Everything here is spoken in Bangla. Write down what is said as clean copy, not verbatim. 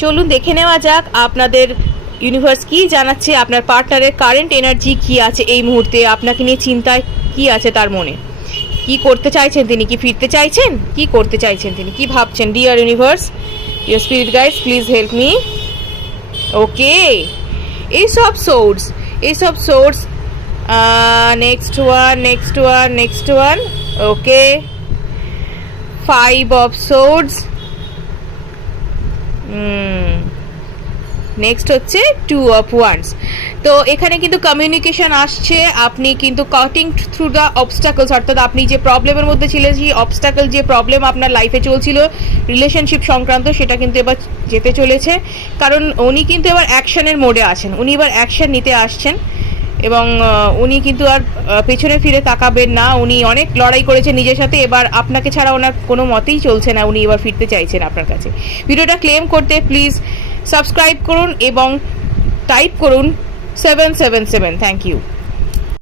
চলুন দেখে নেওয়া যাক আপনাদের ইউনিভার্স কি জানাচ্ছে, আপনার পার্টনারের কারেন্ট এনার্জি কি আছে এই মুহূর্তে, আপনাকে নিয়ে চিন্তায় কি আছে তার মনে, কি করতে চাইছেন তিনি, কি ফিরতে চাইছেন, কি করতে চাইছেন তিনি, কি ভাবছেন। Deer universe, dear spirit guides, please help me. Okay, Ace of Swords, Ace of Swords, next one, okay, Five of Swords, next হচ্ছে টু অফ ওয়ান্স। তো এখানে কিন্তু কমিউনিকেশন আসছে, আপনি কিন্তু কাটিং থ্রু দ্য অবস্টাকলস, অর্থাৎ আপনি যে প্রবলেমের মধ্যে ছিলেন, সেই অবস্টাকল যে প্রবলেম আপনার লাইফে চলছিল রিলেশনশিপ সংক্রান্ত, সেটা কিন্তু এবার যেতে চলেছে, কারণ উনি কিন্তু এবার অ্যাকশনের মোডে আছেন, উনি এবার অ্যাকশন নিতে আসছেন এবং উনি কিন্তু আর পেছনে ফিরে তাকাবেন না। উনি অনেক লড়াই করেছেন নিজের সাথে, এবার আপনাকে ছাড়া ওনার কোনো মতেই চলছে না, উনি এবার ফিরতে চাইছেন আপনার কাছে। ভিডিওটা ক্লেম করতে প্লিজ সাবস্ক্রাইব করুন এবং টাইপ করুন 777। Thank you.